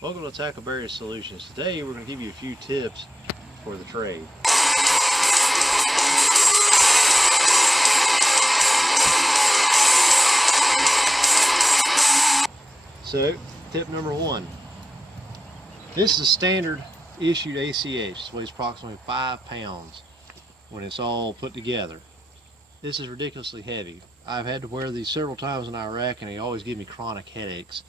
Welcome to Tackleberry Solutions. Today we're going to give you a few tips for the trade. So, tip number one. This is standard issued ACH. This weighs approximately 5 pounds when it's all put together. This is ridiculously heavy. I've had to wear these several times in Iraq and they always give me chronic headaches.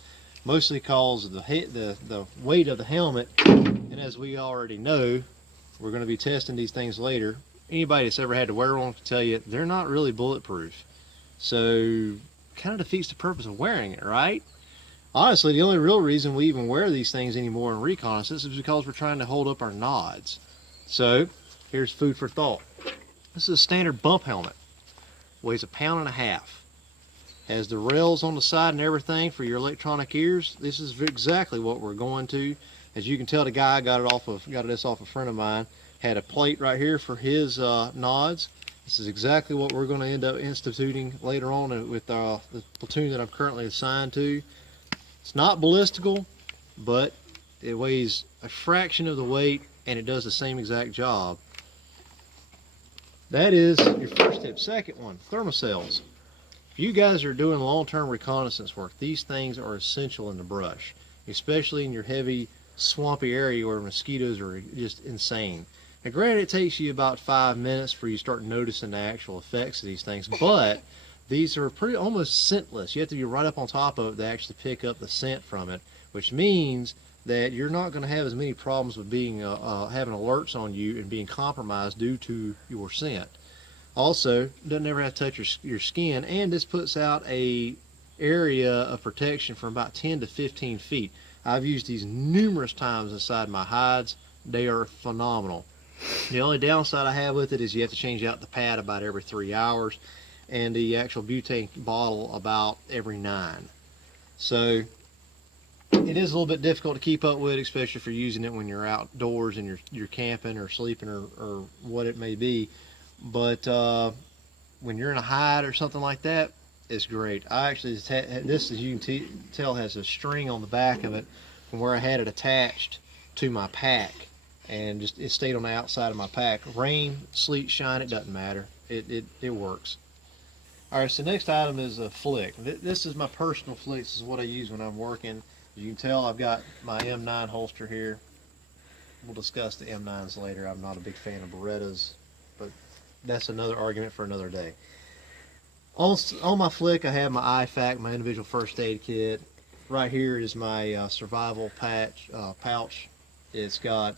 Mostly because of the weight of the helmet, and as we already know, we're going to be testing these things later. Anybody that's ever had to wear one can tell you they're not really bulletproof. So, kind of defeats the purpose of wearing it, right? Honestly, the only real reason we even wear these things anymore in reconnaissance is because we're trying to hold up our nods. So, here's food for thought. This is a standard bump helmet. Weighs 1.5 pounds. Has the rails on the side and everything for your electronic ears. This is exactly what we're going to. As you can tell, the guy got this off a friend of mine. Had a plate right here for his nods. This is exactly what we're going to end up instituting later on with the platoon that I'm currently assigned to. It's not ballistical, but it weighs a fraction of the weight and it does the same exact job. That is your first tip. Second one, thermocells. If you guys are doing long-term reconnaissance work, these things are essential in the brush, especially in your heavy, swampy area where mosquitoes are just insane. Now, granted, it takes you about 5 minutes for you to start noticing the actual effects of these things, but these are almost scentless. You have to be right up on top of it to actually pick up the scent from it, which means that you're not going to have as many problems with being having alerts on you and being compromised due to your scent. Also, doesn't ever have to touch your skin, and this puts out a area of protection from about 10 to 15 feet. I've used these numerous times inside my hides. They are phenomenal. The only downside I have with it is you have to change out the pad about every 3 hours, and the actual butane bottle about every 9. So it is a little bit difficult to keep up with, especially if you're using it when you're outdoors and you're camping or sleeping or what it may be. But when you're in a hide or something like that, it's great. I actually, this, as you can tell, has a string on the back of it from where I had it attached to my pack, and it stayed on the outside of my pack. Rain, sleet, shine, it doesn't matter. It works. All right, so next item is a flick. This is my personal flick. This is what I use when I'm working. As you can tell, I've got my M9 holster here. We'll discuss the M9s later. I'm not a big fan of Berettas, but that's another argument for another day. On my flick, I have my IFAK, my individual first aid kit. Right here is my survival pouch. It's got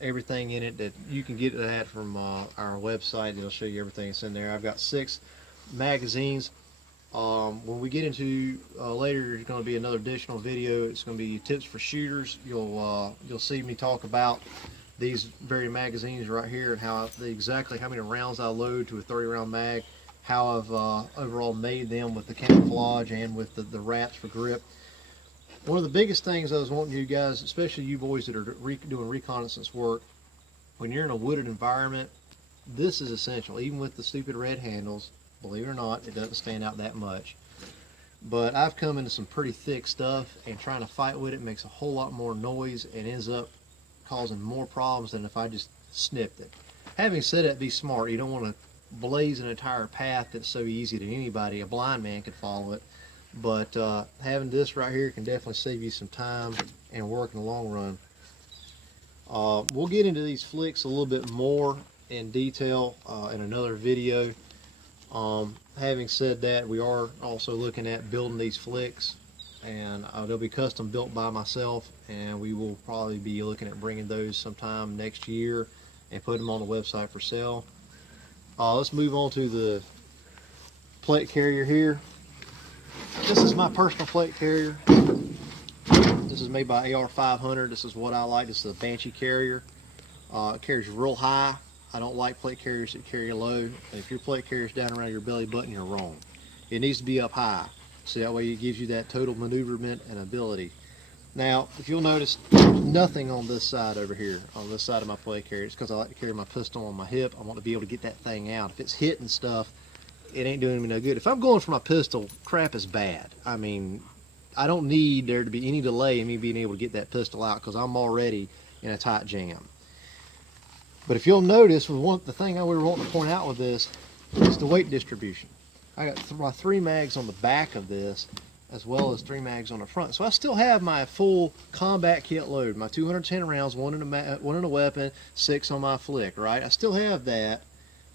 everything in it that you can get that from our website. It'll show you everything that's in there. I've got 6 magazines. When we get into later, there's going to be another additional video. It's going to be tips for shooters. You'll see me talk about these very magazines right here and exactly how many rounds I load to a 30-round mag, how I've overall made them with the camouflage and with the wraps for grip. One of the biggest things I was wanting you guys, especially you boys that are doing reconnaissance work, when you're in a wooded environment, this is essential. Even with the stupid red handles, believe it or not, it doesn't stand out that much. But I've come into some pretty thick stuff, and trying to fight with it makes a whole lot more noise and ends up causing more problems than if I just snipped it. Having said that, be smart. You don't want to blaze an entire path that's so easy that anybody, a blind man, could follow it. But having this right here can definitely save you some time and work in the long run. We'll get into these flicks a little bit more in detail in another video. Having said that, we are also looking at building these flicks, and they'll be custom built by myself, and we will probably be looking at bringing those sometime next year and put them on the website for sale. Let's move on to the plate carrier here. This is my personal plate carrier. This is made by AR500. This is what I like. This is a Banshee carrier. It carries real high. I don't like plate carriers that carry low. If your plate carrier is down around your belly button, you're wrong. It needs to be up high, so that way it gives you that total maneuverment and ability. Now, if you'll notice, nothing on this side over here, on this side of my plate carrier. It's because I like to carry my pistol on my hip. I want to be able to get that thing out. If it's hitting stuff, it ain't doing me no good. If I'm going for my pistol, crap is bad. I mean, I don't need there to be any delay in me being able to get that pistol out because I'm already in a tight jam. But if you'll notice, the thing I would want to point out with this is the weight distribution. I got my 3 mags on the back of this, as well as 3 mags on the front. So I still have my full combat kit load, my 210 rounds, one in a weapon, 6 on my flick, right? I still have that,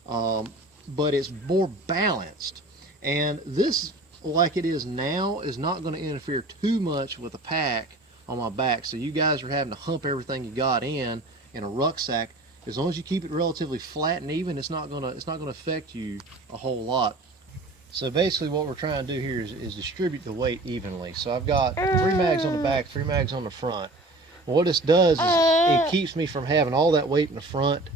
but it's more balanced. And this, like it is now, is not going to interfere too much with the pack on my back. So you guys are having to hump everything you got in a rucksack. As long as you keep it relatively flat and even, it's not gonna affect you a whole lot. So basically what we're trying to do here is distribute the weight evenly. So I've got 3 mags on the back, 3 mags on the front. What this does is it keeps me from having all that weight in the front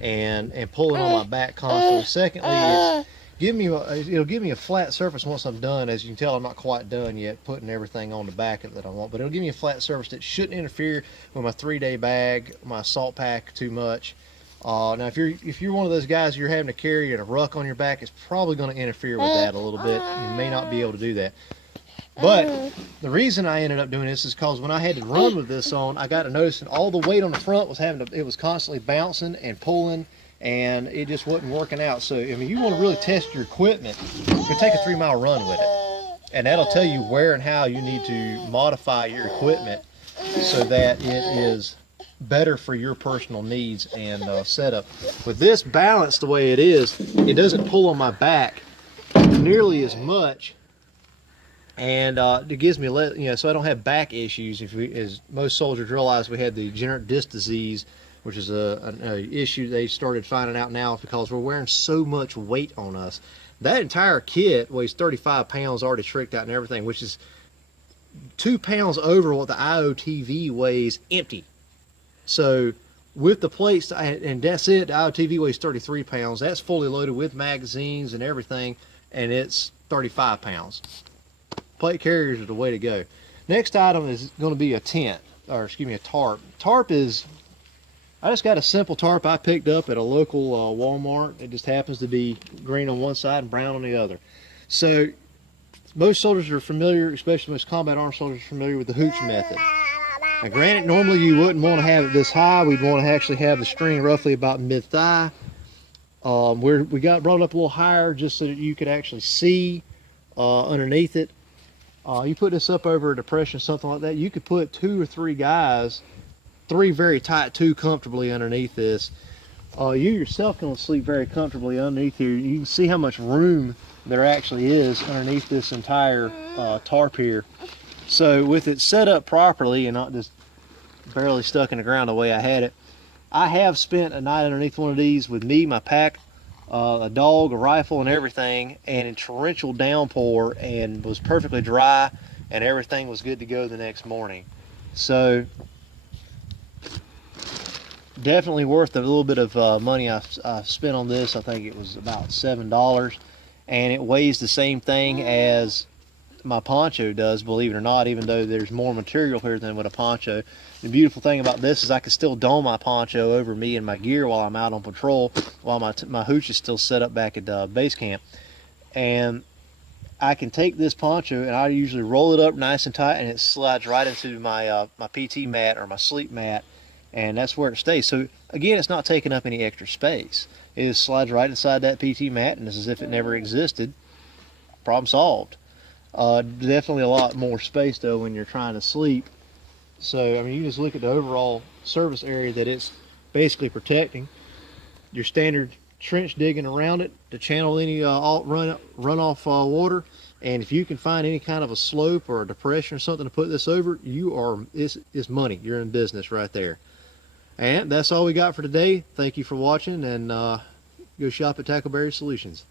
and pulling on my back constantly. Secondly, it'll give me a flat surface once I'm done. As you can tell, I'm not quite done yet putting everything on the back that I want, but it'll give me a flat surface that shouldn't interfere with my 3-day bag, my assault pack too much. Now if you're one of those guys you're having to carry a ruck on your back, it's probably going to interfere with that a little bit. You may not be able to do that. But the reason I ended up doing this is because when I had to run with this on, I got to noticing all the weight on the front it was constantly bouncing and pulling, and it just wasn't working out. So I mean, you want to really test your equipment, you take a 3-mile run with it, and that'll tell you where and how you need to modify your equipment so that it is better for your personal needs and setup. With this balance the way it is, it doesn't pull on my back nearly as much, and it gives me so I don't have back issues. As most soldiers realize, we had the degenerative disc disease, which is an issue they started finding out now because we're wearing so much weight on us. That entire kit weighs 35 pounds already tricked out and everything, which is 2 pounds over what the IOTV weighs empty. So with the plates, and that's it, the IOTV weighs 33 pounds. That's fully loaded with magazines and everything, and it's 35 pounds. Plate carriers are the way to go. Next item is going to be a tent, or excuse me, a tarp. Tarp is, I just got a simple tarp I picked up at a local Walmart. It just happens to be green on one side and brown on the other. So most soldiers are familiar, especially most combat armed soldiers, are familiar with the hooch method. Now granted, normally you wouldn't want to have it this high. We'd want to actually have the string roughly about mid-thigh. We got brought up a little higher just so that you could actually see underneath it. You put this up over a depression, something like that, you could put 2 or 3 guys, 3 very tight, 2 comfortably underneath this. You yourself can sleep very comfortably underneath here. You can see how much room there actually is underneath this entire tarp here. So with it set up properly and not just barely stuck in the ground the way I had it, I have spent a night underneath one of these with me, my pack, a dog, a rifle, and everything, and in torrential downpour, and was perfectly dry, and everything was good to go the next morning. So definitely worth a little bit of money I spent on this. I think it was about $7, and it weighs the same thing as my poncho does, believe it or not, even though there's more material here than with a poncho. The beautiful thing about this is I can still dome my poncho over me and my gear while I'm out on patrol, while my hooch is still set up back at base camp. And I can take this poncho and I usually roll it up nice and tight, and it slides right into my my PT mat or my sleep mat, and that's where it stays. So again, it's not taking up any extra space. It just slides right inside that PT mat, and it's as if it never existed. Problem solved. Definitely a lot more space though when you're trying to sleep. So I mean, you just look at the overall surface area that it's basically protecting. Your standard trench digging around it to channel any runoff water, and if you can find any kind of a slope or a depression or something to put this over, it's money. You're in business right there. And that's all we got for today. Thank you for watching, and go shop at Tackleberry Solutions.